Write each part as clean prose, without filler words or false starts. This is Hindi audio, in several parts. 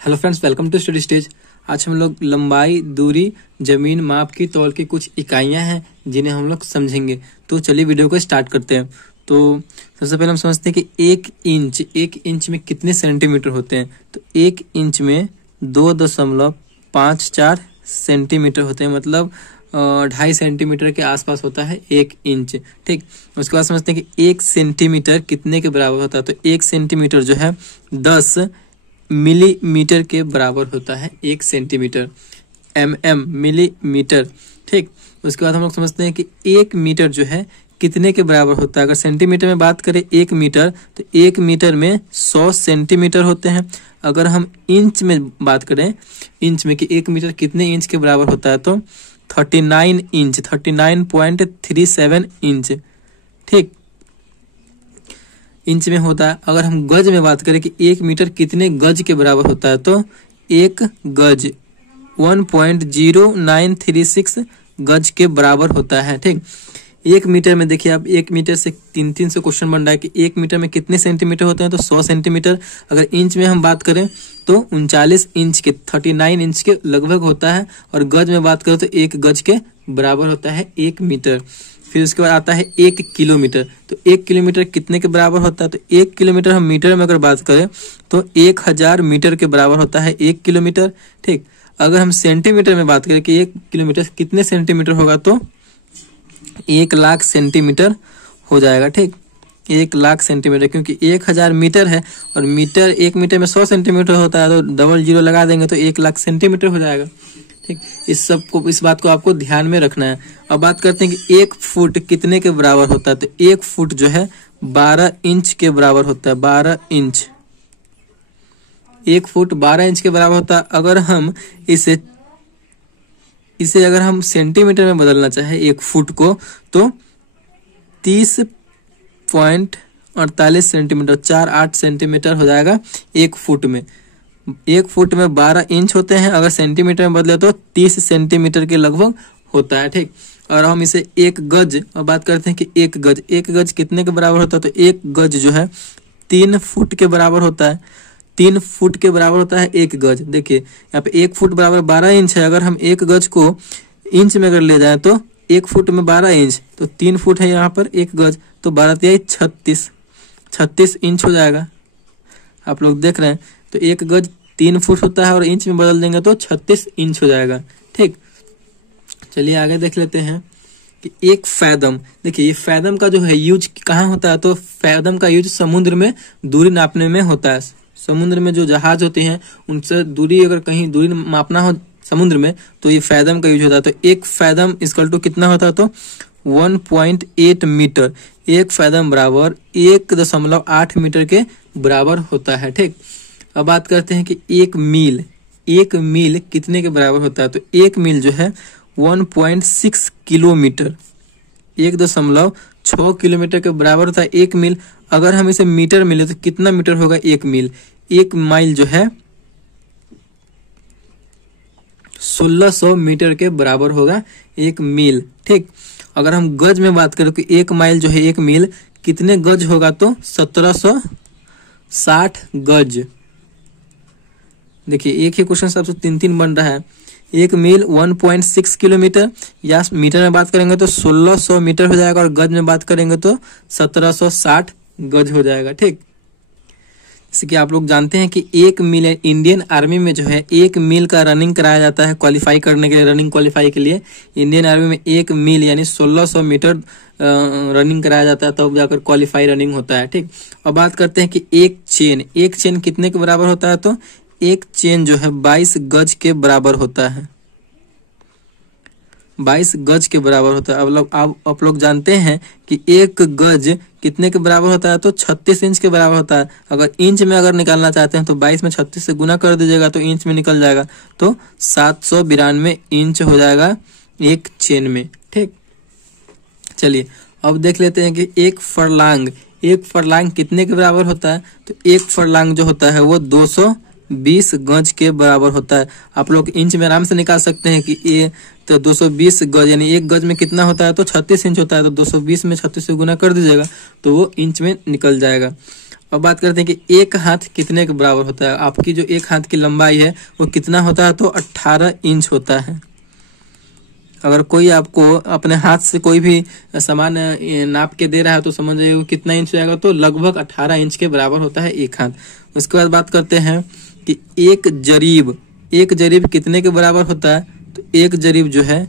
Hello friends, welcome to study stage. आज हम लोग लंबाई, दूरी, जमीन माप की तौल की कुछ इकाइयां हैं जिन्हें हम लोग समझेंगे। तो चलिए वीडियो को स्टार्ट करते हैं। तो सबसे पहले हम समझते हैं कि एक इंच में कितने सेंटीमीटर होते हैं। तो एक इंच में 2.54 सेंटीमीटर होते हैं, मतलब 2.5 सेंटीमीटर के आसपास होता है एक इंच। ठीक, उसके बाद समझते हैं कि एक सेंटीमीटर कितने के बराबर होता है। तो एक सेंटीमीटर जो है 10 मिलीमीटर के बराबर होता है एक सेंटीमीटर। मिलीमीटर। ठीक, उसके बाद हम लोग समझते हैं कि एक मीटर जो है कितने के बराबर होता है। अगर सेंटीमीटर में बात करें एक मीटर, तो एक मीटर में 100 सेंटीमीटर होते हैं। अगर हम इंच में बात करें, इंच में कि एक मीटर कितने इंच के बराबर होता है, तो 39.37 इंच। ठीक, इंच में होता है। अगर हम गज में बात करें कि एक मीटर कितने गज के बराबर होता है, तो एक गज 1.0936 गज के बराबर होता है। ठीक, एक मीटर में देखिए आप, एक मीटर से 300 क्वेश्चन बन रहा है कि एक मीटर में कितने सेंटीमीटर होते हैं, तो 100 सेंटीमीटर। अगर इंच में हम बात करें तो 39 इंच के 39 इंच के लगभग होता है। और गज में बात करें तो एक गज के बराबर होता है एक मीटर। फिर उसके बाद आता है एक किलोमीटर। तो एक किलोमीटर कितने के बराबर होता है, तो एक किलोमीटर हम मीटर में अगर बात करें तो 1000 मीटर के बराबर होता है एक किलोमीटर। ठीक, अगर हम सेंटीमीटर में बात करें कि एक किलोमीटर कितने सेंटीमीटर होगा, तो 1,00,000 सेंटीमीटर हो जाएगा। ठीक, 1,00,000 सेंटीमीटर, क्योंकि 1000 मीटर है और मीटर, एक मीटर में 100 सेंटीमीटर होता है, तो डबल जीरो लगा देंगे तो 1,00,000 सेंटीमीटर हो जाएगा। ठीक, इस बात को आपको ध्यान में रखना है। अब बात करते हैं कि एक फुट कितने के बराबर होता है। तो एक फुट जो है 12 इंच के बराबर होता है। 12 इंच, एक फुट 12 इंच के बराबर होता है। अगर हम इसे अगर हम सेंटीमीटर में बदलना चाहे एक फुट को, तो 30.48 सेंटीमीटर, 48 सेंटीमीटर हो जाएगा एक फुट में। एक फुट में 12 इंच होते हैं, अगर सेंटीमीटर में बदले तो 30 सेंटीमीटर के लगभग होता है। ठीक, और हम इसे एक गज, और बात करते हैं कि एक गज कितने के बराबर होता है। तो एक गज जो है 3 फुट के बराबर होता है। 3 फुट के बराबर होता है एक गज। देखिए यहाँ पे एक फुट बराबर 12 इंच है। अगर हम एक गज को इंच में अगर ले जाए तो एक फुट में 12 इंच, तो 3 फुट है यहाँ पर एक गज, तो 12 36 इंच हो जाएगा। आप लोग देख रहे हैं, तो एक गज 3 फुट होता है और इंच में बदल देंगे तो 36 इंच हो जाएगा। ठीक, चलिए आगे देख लेते हैं कि एक फैदम। देखिए ये फैदम का जो है यूज कहाँ होता है, तो फैदम का यूज समुद्र में दूरी नापने में होता है। समुद्र में जो जहाज होते हैं उनसे दूरी, अगर कहीं दूरी मापना हो समुद्र में, तो ये फैदम का यूज होता है। तो एक फैदम इक्वल टू कितना होता है, तो 1.8 मीटर। एक फैदम बराबर 1.8 मीटर के बराबर होता है। ठीक, अब बात करते हैं कि एक मील कितने के बराबर होता है। तो एक मील जो है 1.6 किलोमीटर, 1.6 किलोमीटर के बराबर होता है एक मील। अगर हम इसे मीटर में ले तो कितना मीटर होगा एक मील। एक माइल जो है 1600 मीटर के बराबर होगा एक मील। ठीक, अगर हम गज में बात करें कि एक माइल जो है एक मील कितने गज होगा, तो 1760 गज। देखिए एक ही क्वेश्चन सबसे 3 बन रहा है। एक मील 1.6 किलोमीटर, या मीटर में बात करेंगे तो 1600 मीटर हो जाएगा, और गज में बात करेंगे तो 1760 गज हो जाएगा। ठीक, जैसे कि आप लोग जानते हैं कि एक मील, इंडियन आर्मी में जो है एक मील का रनिंग कराया जाता है क्वालिफाई करने के लिए। रनिंग क्वालिफाई के लिए इंडियन आर्मी में एक मील यानी 1600 मीटर रनिंग कराया जाता है, तब तो जाकर क्वालिफाई रनिंग होता है। ठीक, अब बात करते हैं कि एक चेन कितने के बराबर होता है। तो एक चेन जो है 22 गज के बराबर होता है। 22 गज के बराबर होता है। अब आप लोग जानते हैं कि एक गज कितने के बराबर होता है, तो 36 इंच के बराबर होता है। अगर इंच में अगर निकालना चाहते हैं तो 22 में 36 से गुना कर दीजिएगा तो इंच में निकल जाएगा, तो 792 इंच हो जाएगा एक चेन में। ठीक, चलिए अब देख लेते हैं कि एक फरलांग कितने के बराबर होता है। तो एक फरलांग जो होता है वो 220 गज के बराबर होता है। आप लोग इंच में आराम से निकाल सकते हैं कि ये तो 220 गज, यानी एक गज में कितना होता है, तो 36 इंच होता है। तो 220 में 36 से गुना कर दीजिएगा तो वो इंच में निकल जाएगा। अब बात करते हैं कि एक हाथ कितने के बराबर होता है। आपकी जो एक हाथ की लंबाई है वो कितना होता है, तो 18 इंच होता है। अगर कोई आपको अपने हाथ से कोई भी सामान नाप के दे रहा है तो समझ जाइए कितना इंच जाएगा, तो लगभग 18 इंच के बराबर होता है एक हाथ। उसके बाद बात करते हैं कि एक जरीब कितने के बराबर होता है, तो एक जरीब जो है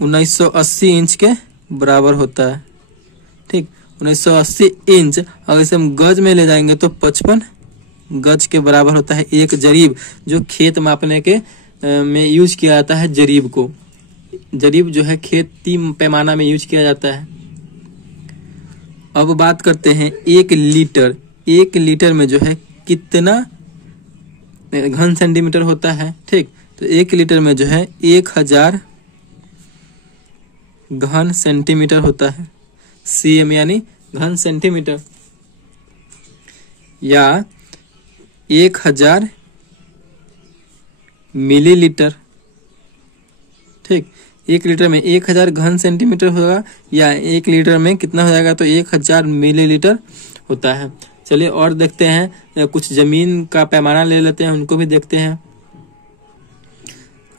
1980 इंच के बराबर होता है। ठीक, 1980 इंच। अगर इसे हम गज में ले जाएंगे तो 55 गज के बराबर होता है एक जरीब, जो खेत मापने के में यूज किया जाता है। जरीब जो है खेती पैमाना में यूज किया जाता है। अब बात करते हैं एक लीटर में जो है कितना घन सेंटीमीटर होता है। ठीक, तो एक लीटर में जो है 1000 घन सेंटीमीटर होता है। सीएम यानी घन सेंटीमीटर, या 1000 मिलीलीटर। ठीक, एक लीटर में 1000 घन सेंटीमीटर होगा, या एक लीटर में कितना हो जाएगा, तो 1000 मिलीलीटर होता है। चलिए और देखते हैं, कुछ जमीन का पैमाना ले लेते हैं, उनको भी देखते हैं।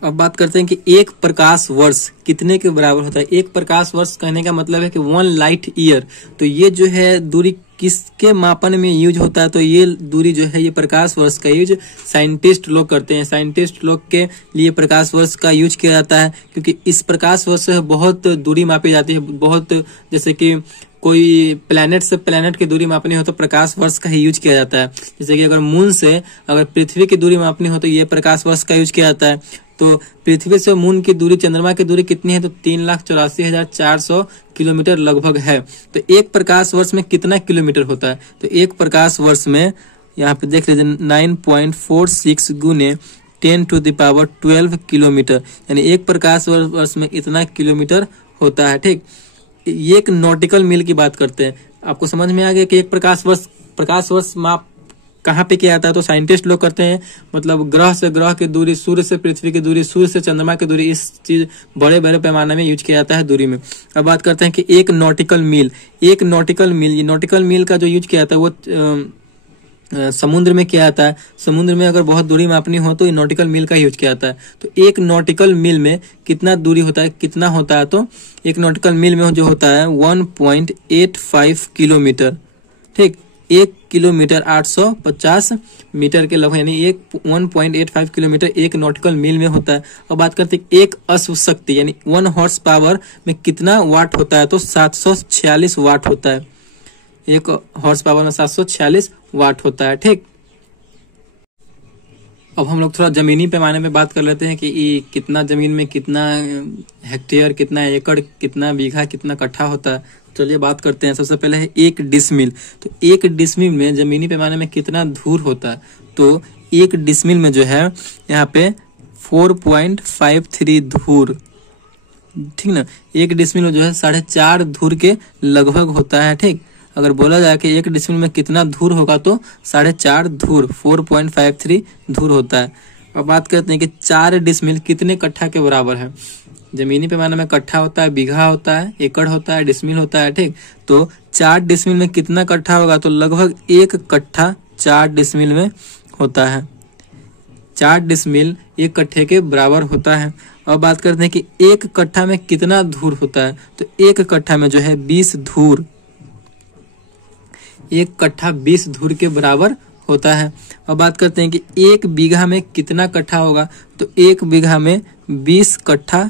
अब बात करते हैं कि एक प्रकाश वर्ष कितने के बराबर होता है। एक प्रकाश वर्ष कहने का मतलब है कि 1 लाइट ईयर। तो ये जो है दूरी किसके मापन में यूज होता है, तो ये दूरी जो है ये प्रकाश वर्ष का यूज साइंटिस्ट लोग करते हैं। साइंटिस्ट लोग के लिए प्रकाश वर्ष का यूज किया जाता है, क्योंकि इस प्रकाश वर्ष से बहुत दूरी मापी जाती है। बहुत, जैसे कि कोई प्लेनेट से प्लेनेट की दूरी मापनी हो तो प्रकाश वर्ष का ही यूज किया जाता है। जैसे कि अगर मून से अगर पृथ्वी की दूरी मापनी हो तो ये प्रकाश वर्ष का यूज किया जाता है। तो पृथ्वी से मून की दूरी, चंद्रमा की दूरी कितनी है, तो 3,84,400 किलोमीटर लगभग है। तो एक प्रकाश वर्ष में कितना किलोमीटर होता है, तो एक प्रकाश वर्ष में यहाँ पे देख लीजिए 9.46 गुने 10⁻12 किलोमीटर, यानी एक प्रकाश वर्ष में इतना किलोमीटर होता है। ठीक, एक नॉटिकल मील की बात करते हैं। आपको समझ में आ गया कि एक प्रकाश वर्ष माप कहाँ पे किया जाता है, तो साइंटिस्ट लोग करते हैं। मतलब ग्रह से ग्रह की दूरी, सूर्य से पृथ्वी की दूरी, सूर्य से चंद्रमा की दूरी, इस चीज बड़े बड़े पैमाने में यूज किया जाता है दूरी में। अब बात करते हैं कि एक नॉटिकल मील, ये नॉटिकल मील का जो यूज किया जाता है वो समुद्र में किया जाता है। समुद्र में अगर बहुत दूरी मापनी हो तो नॉटिकल मील का यूज किया जाता है। तो एक नॉटिकल मील में कितना दूरी होता है, कितना होता है, तो एक नॉटिकल मील में जो होता है 1.85 किलोमीटर। ठीक, 1 किलोमीटर 850 मीटर के लगभग, यानी 1.85 किलोमीटर एक नॉटिकल मील में होता है। अब बात करते हैं एक अश्व शक्ति यानी 1 हॉर्स पावर में कितना वाट होता है, तो 746 वाट होता है। एक हॉर्स पावर में 746 वाट होता है। ठीक, अब हम लोग थोड़ा जमीनी पैमाने में बात कर लेते हैं कि ये कितना जमीन में कितना हेक्टेयर, कितना एकड़, कितना बीघा, कितना कट्ठा होता है। चलिए बात करते हैं। सबसे पहले है एक डिसमिल। तो एक डिसमिल में जमीनी पैमाने में कितना धूर होता है, तो एक डिसमिल में जो है यहाँ पे 4.53 धूर। ठीक ना, एक डिसमिल में जो है 4.5 धूर के लगभग होता है। ठीक, अगर बोला जाए कि एक डिसमिल में कितना धूर होगा तो 4.5 धूर, 4.53 धूर होता है। अब बात करते हैं कि 4 डिसमिल कितने कट्ठा के बराबर है। जमीनी पैमाने में कट्ठा होता है, बीघा होता है, एकड़ होता है, डिसमिल होता है। ठीक, तो 4 डिसमिल में कितना कट्ठा होगा, तो लगभग 1 कट्ठा 4 डिसमिल में होता है। 4 डिसमिल 1 कट्ठे के बराबर होता है। अब बात करते हैं कि 1 कट्ठा में कितना धूर होता है, तो 1 कट्ठा में जो है 20 धूर, 1 कट्ठा 20 धूर के बराबर होता है। अब बात करते हैं कि 1 बीघा में कितना कट्ठा होगा, तो 1 बीघा में 20 कट्ठा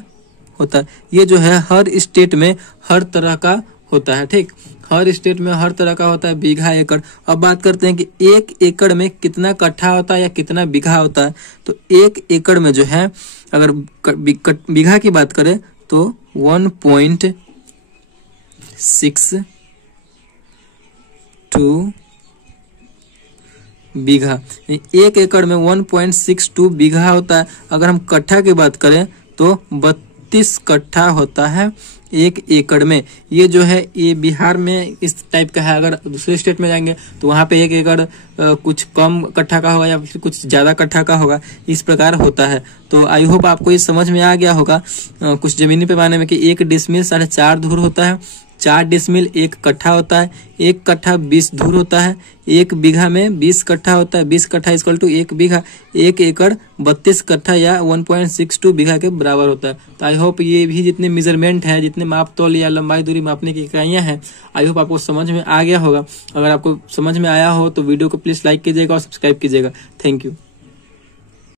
होता है। ये जो है हर स्टेट में हर तरह का होता है। ठीक, हर स्टेट में हर तरह का होता है, बीघा, एकड़। अब बात करते हैं कि 1 एकड़ में कितना कट्ठा होता है या कितना बीघा होता है, तो 1 एकड़ में जो है अगर बीघा की बात करें तो 1.62 बीघा, 1 एकड़ में 1.62 बीघा होता है। अगर हम कट्ठा की बात करें तो 32 कट्ठा होता है 1 एकड़ में। ये जो है ये बिहार में इस टाइप का है। अगर दूसरे स्टेट में जाएंगे तो वहां पे 1 एकड़ कुछ कम कट्ठा का होगा या फिर कुछ ज्यादा कट्ठा का होगा, इस प्रकार होता है। तो आई होप आपको ये समझ में आ गया होगा कुछ जमीनी पैमाने में कि 1 डिसमिल 4.5 धूर होता है, 4 डिसमिल 1 कट्ठा होता है, 1 कट्ठा 20 धूर होता है, 1 बीघा में 20 कट्ठा होता है, 20 कट्ठा इक्वल टू 1 बीघा, 1 एकड़ 32 कट्ठा या 1.62 बीघा के बराबर होता है। तो आई होप ये भी जितने मेजरमेंट है, जितने माप तौल या लंबाई दूरी मापने की इकाइयां हैं, आई होप आपको समझ में आ गया होगा। अगर आपको समझ में आया हो तो वीडियो को प्लीज लाइक कीजिएगा और सब्सक्राइब कीजिएगा। Thank you.